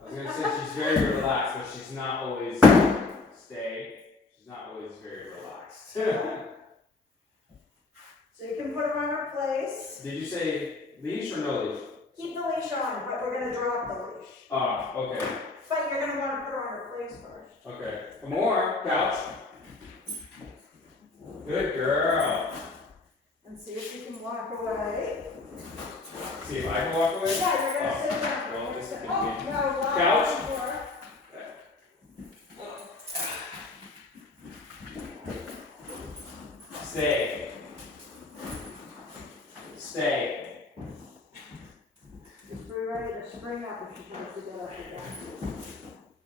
I was gonna say she's very relaxed, but she's not always She's not always very relaxed. So you can put her on her place. Did you say leash or no leash? Keep the leash on, but we're gonna drop the leash. Ah, okay. But you're gonna want to put her on her place first. Okay. Amore, couch. Good girl. And see if you can walk away. See if I can walk away? Yeah, you're gonna sit down. Well, this is Oh, gonna be... no, walk Couch. before. Stay. Stay. Just be ready to spring up if she tries to get up again.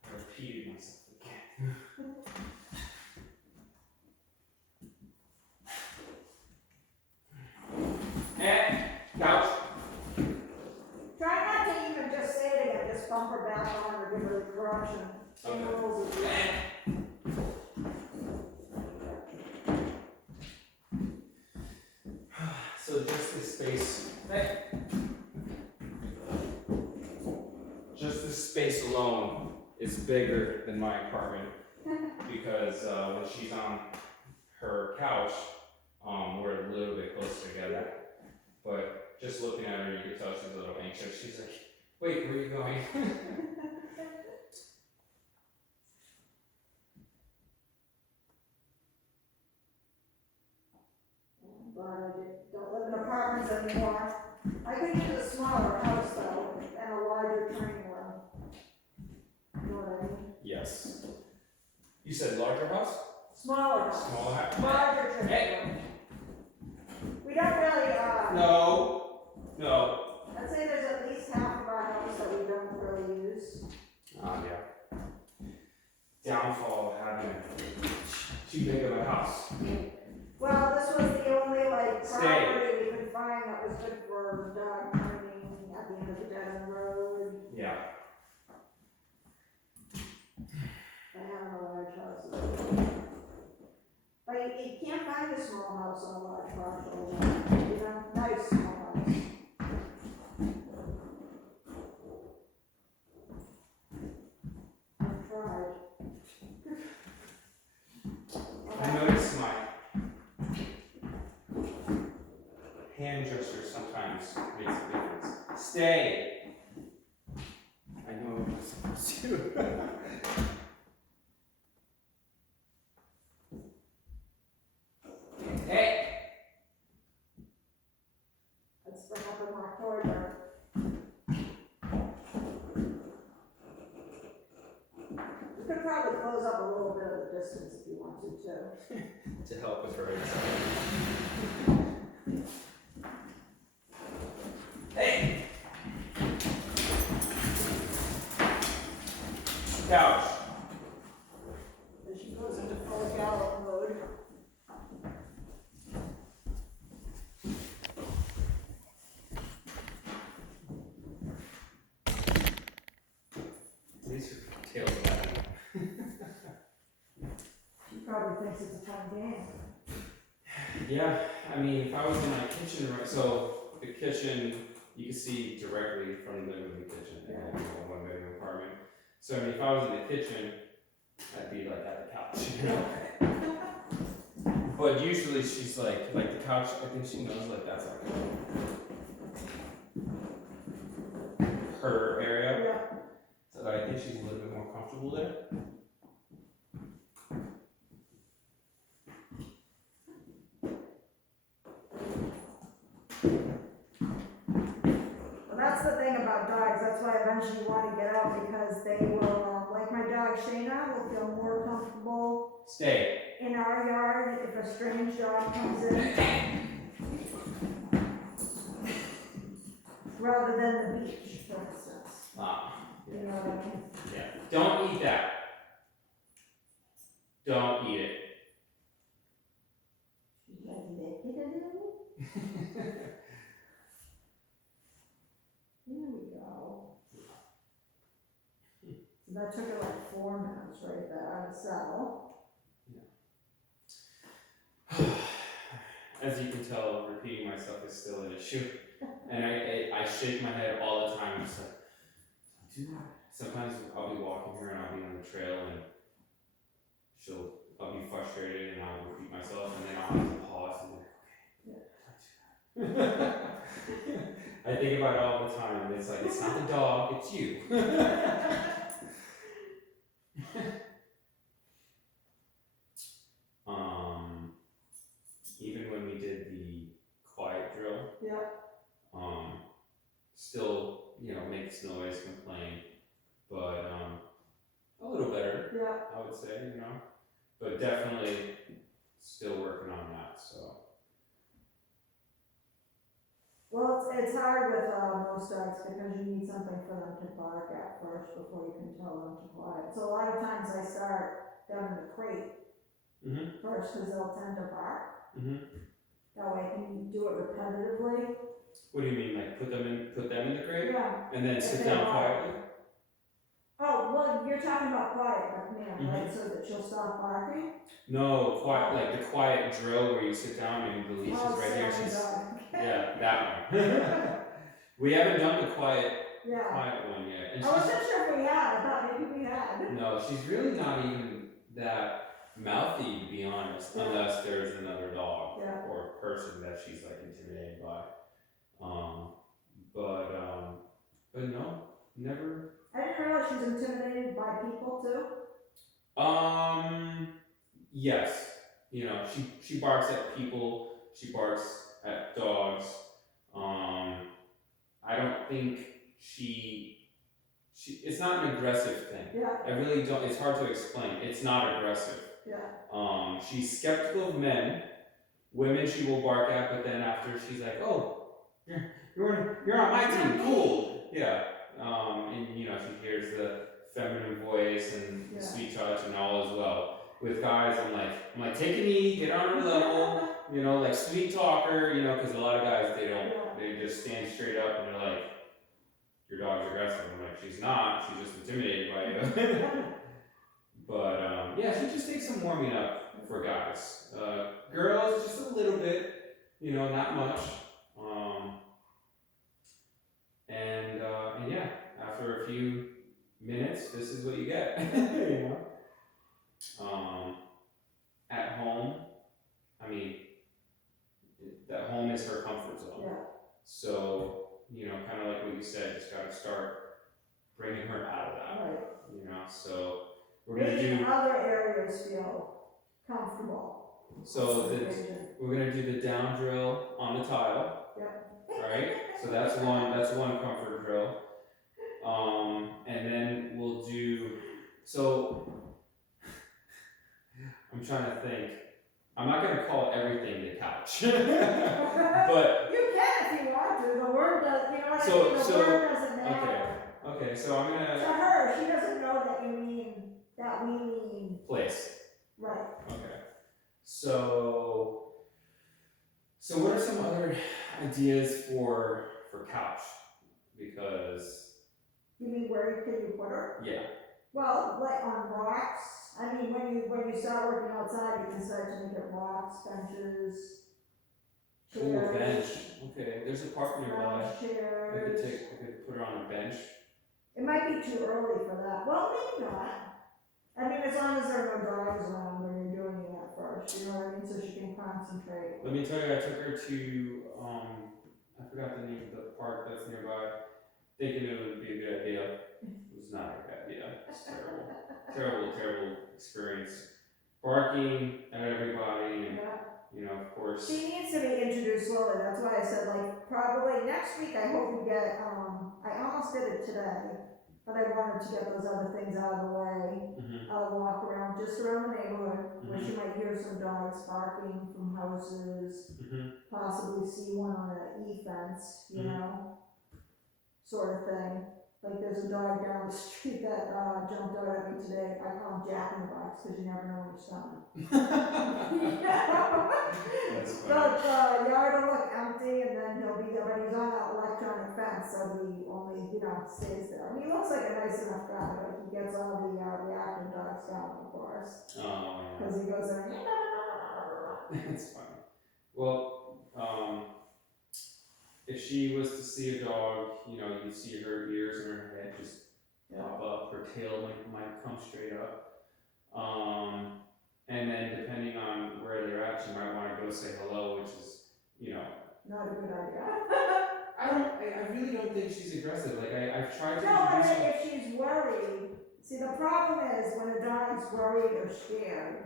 I repeated myself again. And couch. Try not to even just say it again, just bump her back on or give her the correction. Same Okay. rules as well. So just this space, just this space alone is bigger than my apartment because when she's on her couch, we're a little bit closer together. But just looking at her, you can tell she's a little anxious. She's like, "Wait, where are you going?" But I don't live in apartments anymore. I could use a smaller house though, and a larger training room. You know what I mean? Yes. You said larger house? Smaller house. Smaller house? Larger training room. We don't really, No. No. I'd say there's at least half of our house that we don't really use. Yeah. Downfall of having too big of a house. Well, this was the only like Stay. property we could find that was good for dog training at the end of the dead end road. Yeah. I have a large house. But you can't find a small house on a large parcel. You know, nice small house. I've tried. I notice my hand gesture sometimes makes a difference. Stay. I know what I'm supposed to. Hey. Let's bring up in October. You could probably close up a little bit of the distance if you wanted to. To help with her. Hey. Couch. As she goes into full gallop mode. At least her tail's wagging. She probably thinks it's a fun game. Yeah, I mean, if I was in my kitchen, right? So the kitchen, you can see directly from the kitchen, and a one-bedroom apartment. So I mean, if I was in the kitchen, I'd be like at the couch, you know. But usually she's like the couch. I think she knows like that's like her area. Yeah. So I think she's a little bit more comfortable there. Well, that's the thing about dogs. That's why eventually you want to get out because they will, like my dog Shayna, will feel more comfortable Stay. in our yard if a strange dog comes in. Rather than the beach, for instance. Ah. You know what I mean? Yeah. Don't eat that. Don't eat it. You gotta lick it a little. There we go. So that took her like 4 minutes right there on the saddle. As you can tell, repeating myself is still an issue. And I shake my head all the time. It's like, do that. Sometimes I'll be walking her and I'll be on the trail and I'll be frustrated and I'll repeat myself and then I'll have to pause and be like, okay, I think about it all the time and it's like, it's not the dog, it's you. Even when we did the quiet drill, still, makes noise, complain, but a little better, I would say, but definitely still working on that, so. Well, it's hard with most dogs because you need something for them to bark at first before you can tell them to quiet. So a lot of times I start them in the crate first because they'll tend to bark. That way I can do it repetitively. What do you mean, like put them in the crate? Yeah. And then sit down quietly? Oh, well, you're talking about quiet, like man, right? So that she'll stop barking? No, quiet, like the quiet drill where you sit down and the leash is right here. Yeah, that one. We haven't done the quiet one yet. And I wasn't sure if we had. I thought maybe we had. No, she's really not even that mouthy, to be honest, unless there's another dog or person that she's like intimidated by. But no, never. I didn't realize she's intimidated by people too. Yes. She barks at people. She barks at dogs. I don't think it's not an aggressive thing. Yeah. I really don't. It's hard to explain. It's not aggressive. Yeah. She's skeptical of men. Women she will bark at, but then after she's like, oh, you're on my team, cool. Yeah. And she hears the feminine voice and the sweet touch and all as well. With guys, I'm like, take a knee, get on her level, like sweet talker, because a lot of guys, they just stand straight up and they're like, your dog's aggressive. I'm like, she's not, she's just intimidated by you. But, she just takes some warming up for guys. Girls, just a little bit, not much. And after a few minutes, this is what you get, At home, that home is her comfort zone. Yeah. So, kind of like what you said, just gotta start bringing her out of that. Right. So we're gonna do other areas feel comfortable. So we're gonna do the down drill on the tile. Right? So that's one comfort drill. And then we'll do, I'm trying to think. I'm not gonna call everything the couch. But you can if you want to. The word does, the word doesn't matter. Okay, so I'm gonna. To her, she doesn't know that we mean place. Right. Okay. So what are some other ideas for couch? Because. You mean where can you put her? Yeah. Well, like on rocks. When you start working outside, you can start to make it rocks, benches, chairs. Ooh, bench. Okay, there's a park nearby. Chairs. I could put her on a bench. It might be too early for that. Well, maybe not. As long as there are no dogs around when you're doing it at first, you know what I mean? So she can concentrate. Let me tell you, I took her to, I forgot the name of the park that's nearby, thinking it would be a good idea. It was not a good idea. It's terrible. terrible experience. Barking at everybody and, of course. She needs to be introduced slowly. That's why I said, probably next week I hope we get, I almost did it today, but I wanted to get those other things out of the way. I'll walk around just around the neighborhood where she might hear some dogs barking from houses, possibly see one on an e-fence, sort of thing. Like there's a dog down the street that jumped out at me today. I call him Jack in the Box because you never know when he's coming. That's funny. But yard will look empty and then he'll be there, but he's on that electronic fence, so he only, stays there. He looks like a nice enough guy, but he gets all the reactive dogs down, of course. Oh, yeah. Because he goes in and That's funny. Well, if she was to see a dog, you see her ears and her head just tail might come straight up. And then depending on where they're at, you might want to go say hello, which is, you know. Not a good idea. I really don't think she's aggressive. Like, I've tried to No, but introduce her. if she's worried, see, the problem is when a dog's worried or scared,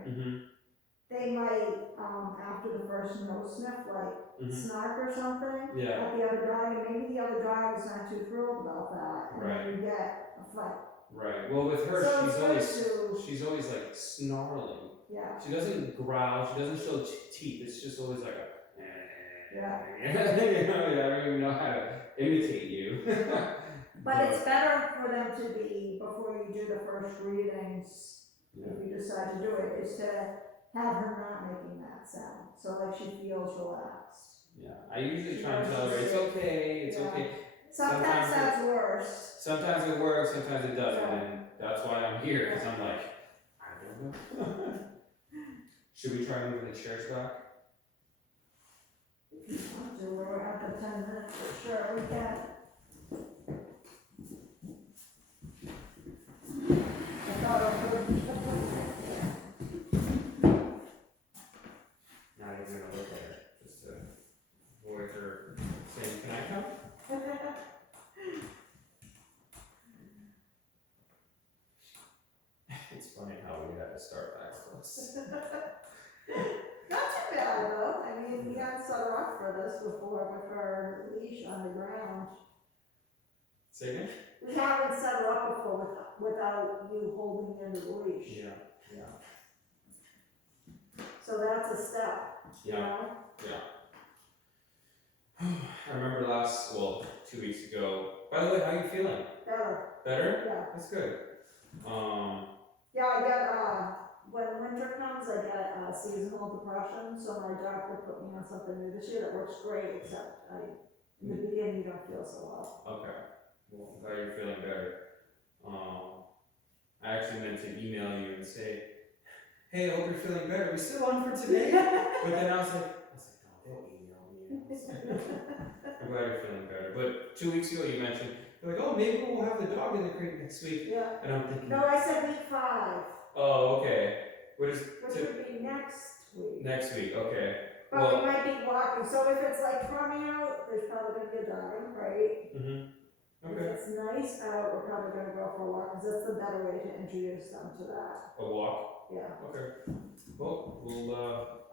they might, after the first nose sniff, like snark or something Yeah. at the other dog, and maybe the other dog is not too thrilled about that, and Right. then you get a fight. Right. Well, with her, So she's always like snarling. Yeah. She doesn't growl. She doesn't show teeth. It's just always like a. Yeah. You know, I don't even know how to imitate you. But it's better for them to be, before you do the first readings, if you decide to do it, is to have her not making that sound, so like she feels relaxed. Yeah, I usually try and tell her it's okay, it's okay. Sometimes that's worse. Sometimes it works, sometimes it doesn't, and that's why I'm here, because I'm like, I don't know. Should we try moving the chairs back? If you want to, we're at the 10 minutes for sure, we can. I thought I would. Not even gonna look at her, just to avoid her saying, can I come? It's funny how we had to start back close. Not too bad though, I mean, we got set her up for this before with her leash on the ground. Say again? We haven't set her up before without you holding the end of the leash. Yeah. So that's a step, you know? I remember 2 weeks ago. By the way, how are you feeling? Better. Better? Yeah. That's good. Yeah, I get, when winter comes, I get seasonal depression, so my doctor put me on something new this year that works great, except in the beginning you don't feel so well. Okay. Well, I'm glad you're feeling better. I actually meant to email you and say, hey, I hope you're feeling better. We still on for today? But then I was like, no, they'll email me. I'm glad you're feeling better. But 2 weeks ago you mentioned, you're like, oh, maybe we'll have the dog in the crate next week. Yeah. And I'm thinking. No, I said week 5. Oh, okay. Which would be next week. Next week, okay. But we might be walking, so if it's like crummy out, there's probably gonna be a dog in the crate. Okay. If it's nice out, we're probably gonna go for a walk, because that's the better way to introduce them to that. A walk? Yeah. Okay. Well, we'll,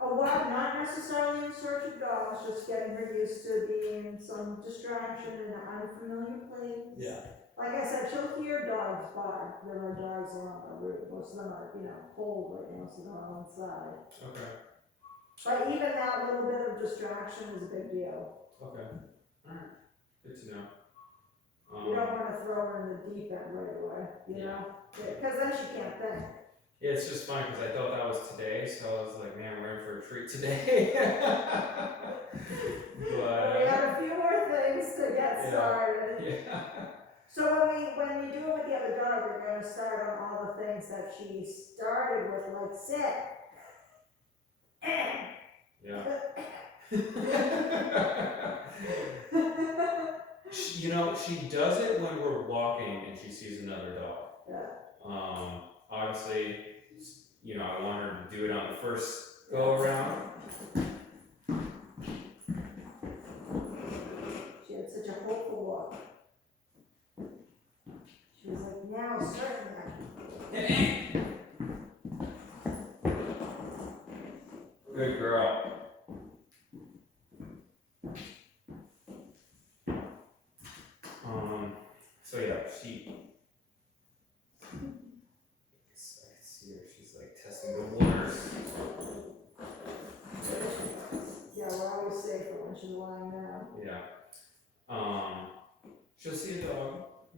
A walk, not necessarily in search of dogs, just getting her used to being some distraction in an unfamiliar place. Yeah. Like I said, she'll hear dogs bark. There are dogs along the route. Most of them are, cold right now, so they're on one side. Okay. But even that little bit of distraction is a big deal. Okay. Alright. Good to know. You don't want to throw her in the deep end right away, you know? Because then she can't think. Yeah, it's just funny because I thought that was today, so I was like, man, we're in for a treat today. But we have a few more things to get started. Yeah. So when we do it with the other dog, we're going to start on all the things that she started with, like sit. Yeah. She does it when we're walking and she sees another dog. Yeah. Obviously, I want her to do it on the first go around. She had such a hopeful look. She was like, now certainly. Good girl. So yeah, I can see her, she's like testing the waters. Yeah, we're always safer when she's lying down. Yeah. She'll see a dog,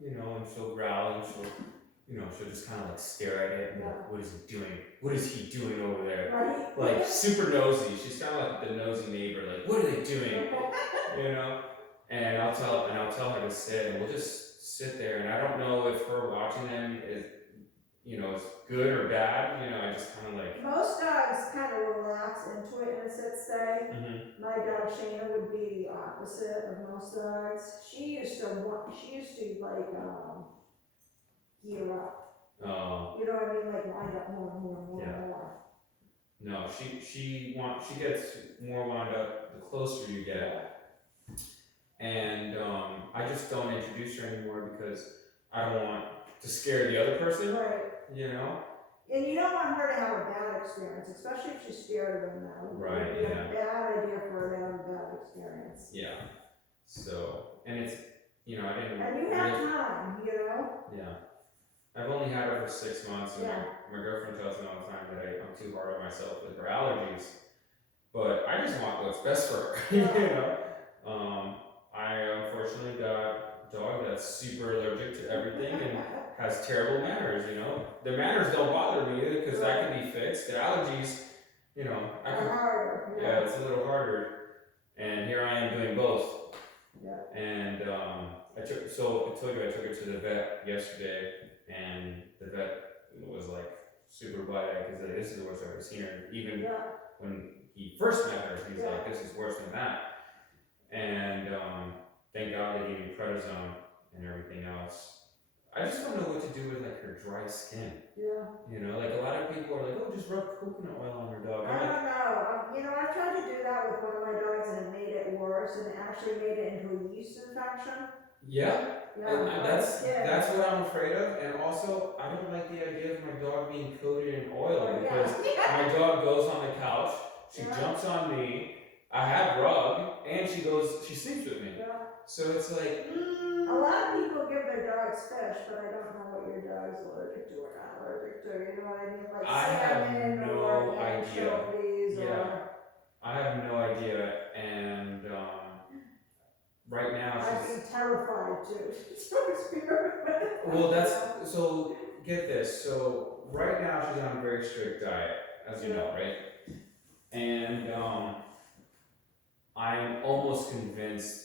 and she'll growl and she'll just kind of like stare at it and be like, what is he doing? What is he doing over there? Right? Like super nosy. She's kind of like the nosy neighbor. Like, what are they doing? And I'll tell her to sit, and we'll just sit there. And I don't know if her watching them is good or bad. I just kind of like. Most dogs kind of relax into it in a sit stay. My dog Shayna would be the opposite of most dogs. She used to like gear up. Oh, You know what I mean? Like wind up more and more and more Yeah. and more. no, she gets more wound up the closer you get. And I just don't introduce her anymore because I don't want to scare the other person, Right. you know? And you don't want her to have a bad experience, especially if she's scared of them now. Right, It would be yeah. a bad idea for her to have a bad experience. Yeah. So, and it's, you know, I didn't. And you have time, you know? Yeah. I've only had her for 6 months, and Yeah. my girlfriend tells me all the time that I'm too hard on myself with her allergies. But I just want what's best for her, you know? I unfortunately got a dog that's super allergic to everything and has terrible manners, you know? The manners don't bother me because that can be fixed. The allergies, you know, I can. Harder. Yeah, it's a little harder. And here I am doing both. Yeah. And I took her to the vet yesterday, and the vet was like super bad because like, this is the worst I've ever seen her. Even when he first met her, he's like, this is worse than that. And thank God they gave me prednisone and everything else. I just don't know what to do with like her dry skin. Yeah. You know, like a lot of people are like, oh, just rub coconut oil on your dog. I don't know. You know, I tried to do that with one of my dogs and it made it worse and it actually made it into a yeast infection. Yeah. Yeah. And that's what I'm afraid of. And also, I don't like the idea of my dog being coated in oil because my dog goes on the couch, she jumps on me, I have rug, and she sleeps with me. Yeah. So it's like, a lot of people give their dogs fish, but I don't know what your dog's allergic to or not allergic to. You know what I mean? Like I have salmon no or idea. anchovies Yeah. or. I have no idea. And right now I'd be terrified to experiment with it. Well, so get this. So right now she's on a very strict diet, as you know, right? And I'm almost convinced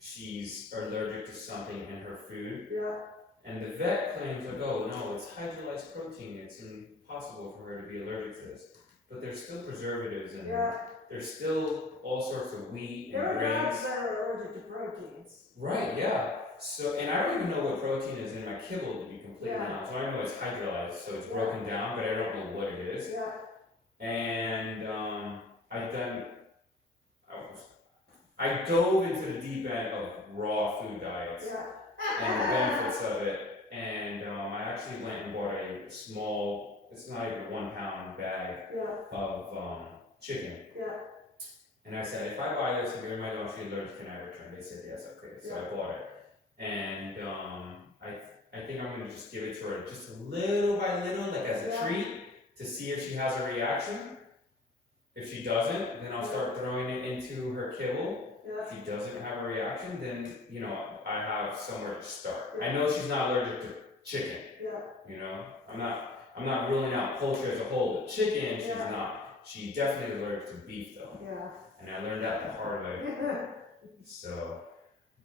she's allergic to something in her food. Yeah. And the vet claims like, oh no, it's hydrolyzed protein. It's impossible for her to be allergic to this. But there's still preservatives in there. There's still all sorts of wheat and grains. There are dogs that are allergic to proteins. Right, yeah. So, and I don't even know what protein is in my kibble, to be completely honest. So I know it's hydrolyzed, so it's broken down, but I don't know what it is. Yeah. And I dove into the deep end of raw food diets and the benefits of it. And I actually went and bought a small, it's not even 1 pound bag of chicken. Yeah. And I said, if I buy this and give my dog she's allergic, can I return? They said yes, okay. So I bought it. And I think I'm gonna just give it to her just little by little, like as a treat, to see if she has a reaction. If she doesn't, then I'll start throwing it into her kibble. If she doesn't have a reaction, then you know I have somewhere to start. I know she's not allergic to chicken. You know, I'm not ruling out poultry as a whole, but chicken she's not. She definitely is allergic to beef though. And I learned that the hard way. So,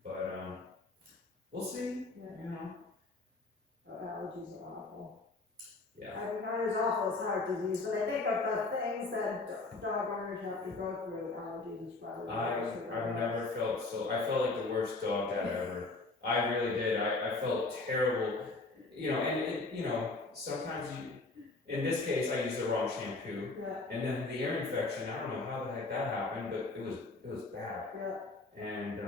but we'll see. You know. Allergies are awful. Yeah. I mean, not as awful as heart disease, but I think of the things that dog owners have to go through, allergies is probably the worst. I've never felt so. I felt like the worst dog dad ever. I really did. I felt terrible. You know, and it, you know, sometimes in this case, I used the wrong shampoo, and then the ear infection. I don't know how the heck that happened, but it was bad. And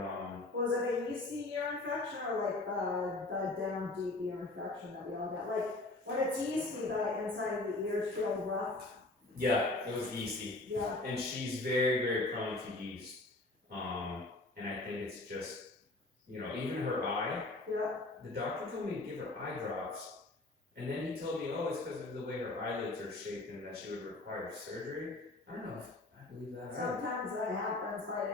was it a yeasty ear infection or like the down deep ear infection that we all got? Like when it's yeasty, the inside of the ears feel rough. Yeah, it was yeasty. Yeah. And she's very, very prone to yeast. And I think it's just, you know, even her eye. The doctor told me to give her eye drops. And then he told me, oh, it's because of the way her eyelids are shaped and that she would require surgery. I don't know if I believe that. Sometimes that happens, but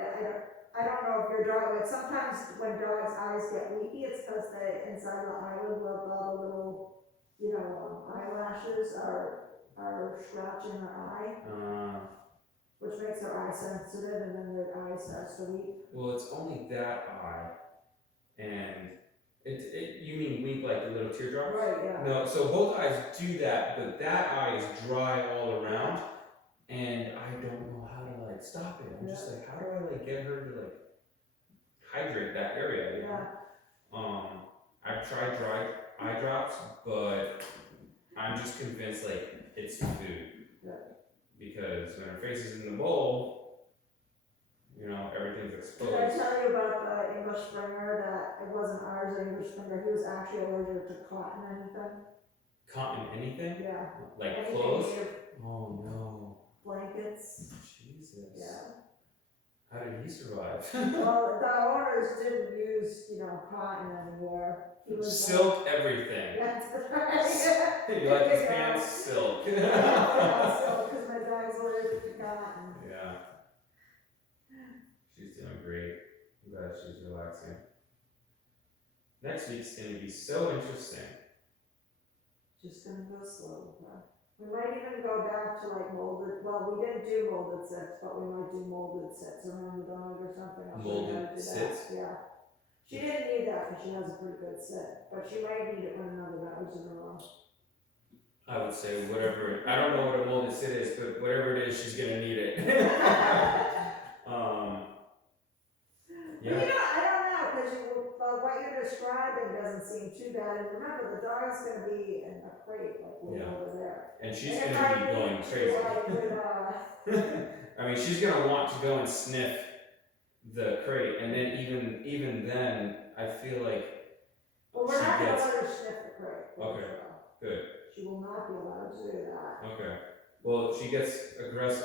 I don't know if your dog, like sometimes when dogs' eyes get weepy, it's because the inside of the eyelid where all the little, you know, eyelashes are scratching her eye, which makes her eye sensitive, and then their eye starts to weep. Well, it's only that eye, and you mean weep like the little teardrops? Right, yeah. No, so both eyes do that, but that eye is dry all around, and I don't know how to like stop it. I'm just like, how do I like get her to like hydrate that area? You know? I've tried eye drops, but I'm just convinced like it's the food. Yeah. Because when her face is in the bowl, you know, everything's Did I exposed. tell you about the English Springer that it wasn't ours, the English Springer, he was actually allergic to cotton anything? Cotton anything? Yeah. Like Anything clothes? made of Oh no. blankets. Jesus. Yeah. How did he survive? Well, the owners didn't use, cotton anymore. He was Silk everything. That's right. You like his pants? Silk. Yeah, silk, because my dog's allergic to cotton. Yeah. She's doing great. I'm glad she's relaxing. Next week's going to be so interesting. Just gonna go slow with her. We might even go back to like molded, well, we didn't do molded sits, but we might do molded sits around the dog or something. I'll show you how to do Molded sits? that. Yeah. She didn't need that because she has a pretty good sit, but she might need it when another dog is in a row. I would say whatever. I don't know what a molded sit is, but whatever it is, she's going to need it. Yeah. But I don't know, because what you're describing doesn't seem too bad. And remember, the dog's going to be in a crate, like way over there. And she's going to be going crazy. I mean, she's going to want to go and sniff the crate, and then even then, I feel like well, we're not going to let her sniff the crate. Okay, good. She will not be allowed to do that. Okay. Well, she gets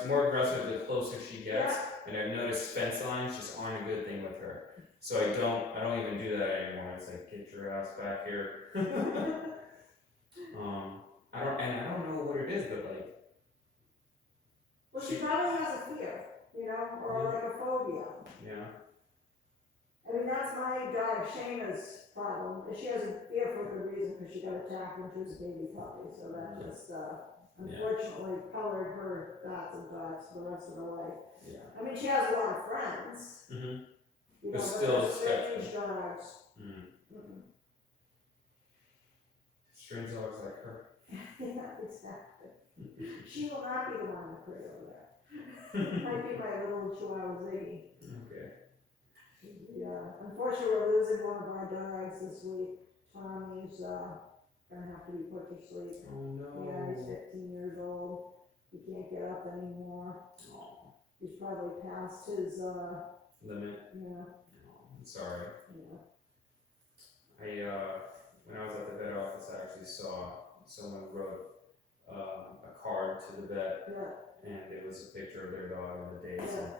more aggressive the closer she gets, and I've noticed fence lines just aren't a good thing with her. So I don't even do that anymore. It's like, get your ass back here. I don't know what it is, but like. Well, she probably has a fear, or like a phobia. Yeah. I mean, that's my dog Shayna's problem. She has a fear for a good reason because she got attacked when she was a baby puppy. So that just unfortunately colored her thoughts and thoughts for the rest of her life. Yeah. I mean, she has a lot of friends. Mm-hmm. But still strange dogs. Strange dogs like her. Yeah, exactly. She will not be the one in the crate over there. Might be my little Chihuahua Ziggy. Okay. Yeah, unfortunately, we're losing one of our dogs this week. Tommy's gonna have to be put to sleep. Oh no. Yeah, he's 15 years old. He can't get up anymore. Oh. He's probably past his Limit. Yeah. Oh, I'm sorry. Yeah. When I was at the vet office, I actually saw someone wrote a card to the vet, and it was a picture of their dog and the dates. And,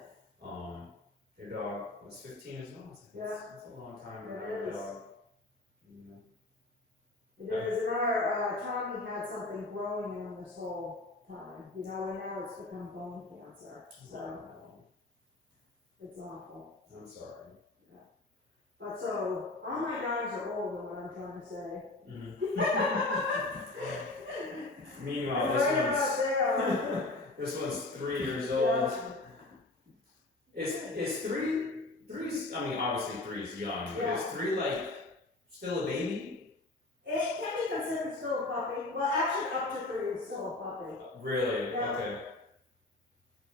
their dog was 15 as well. So that's a long time to have a dog. It is, and our Tommy had something growing in him this whole time, and now it's become bone cancer. So it's awful. I'm sorry. But so all my dogs are old, is what I'm trying to say. Meanwhile, this one's 3 years old. Is three's? I mean, obviously 3's young, but is 3 like still a baby? It can be considered still a puppy. Well, actually, up to 3 is still a puppy. Really? Yeah. Okay.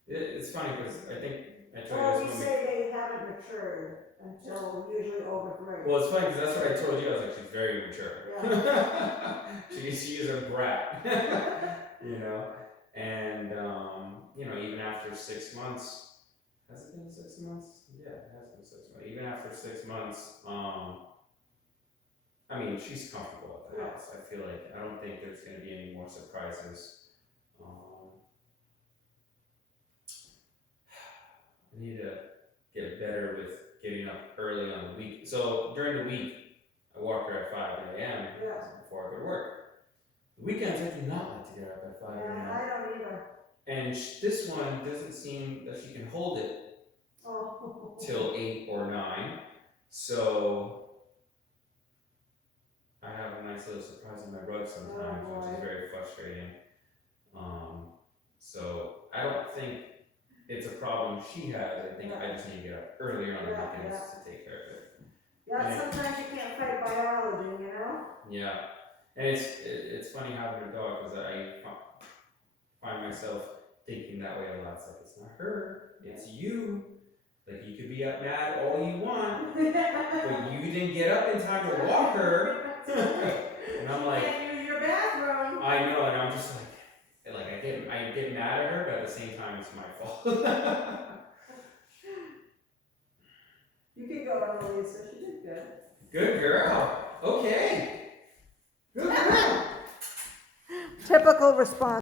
It's funny because I think I told Well, you we this say they haven't matured until usually over 3. Well, it's funny because that's what I told you. I was like, she's very mature. Yeah. she is a brat, and even after 6 months. Has it been 6 months? Yeah, it has been 6 months. Even after 6 months, I mean, she's comfortable at the house. I feel like I don't think there's going to be any more surprises. I need to get better with getting up early on the week. So during the week, I walk her at 5 a.m. before I go to work. The weekends, I do not like to get up at 5 a.m. Yeah, I don't either. And this one doesn't seem that she can hold it till 8 or 9. So I have a nice little surprise in my rug sometimes, which is very frustrating. So I don't think it's a problem she has. I think I just need to get up earlier on the weekends to take care of it. Yeah, sometimes you can't fight biology, Yeah, and it's funny having a dog because I find myself thinking that way a lot. It's like, it's not her, it's you. Like, you could be up mad all you want, but you didn't get up in time to walk her. I'm like, can't use your bathroom. I know, and I'm just like I get mad at her, but at the same time, it's my fault. You can go on the Lisa, she did good. Good girl. Okay. Good girl. Typical response.